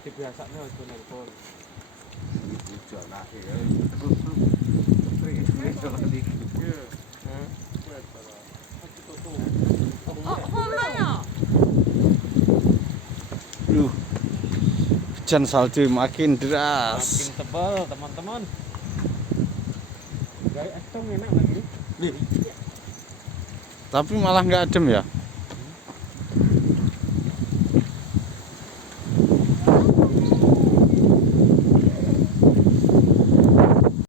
dibiasakne aja nelpon. Hujan akhir. Hujan salju makin deras. Makin tebal teman-teman. Gaya es enak lagi. Tapi malah nggak adem ya.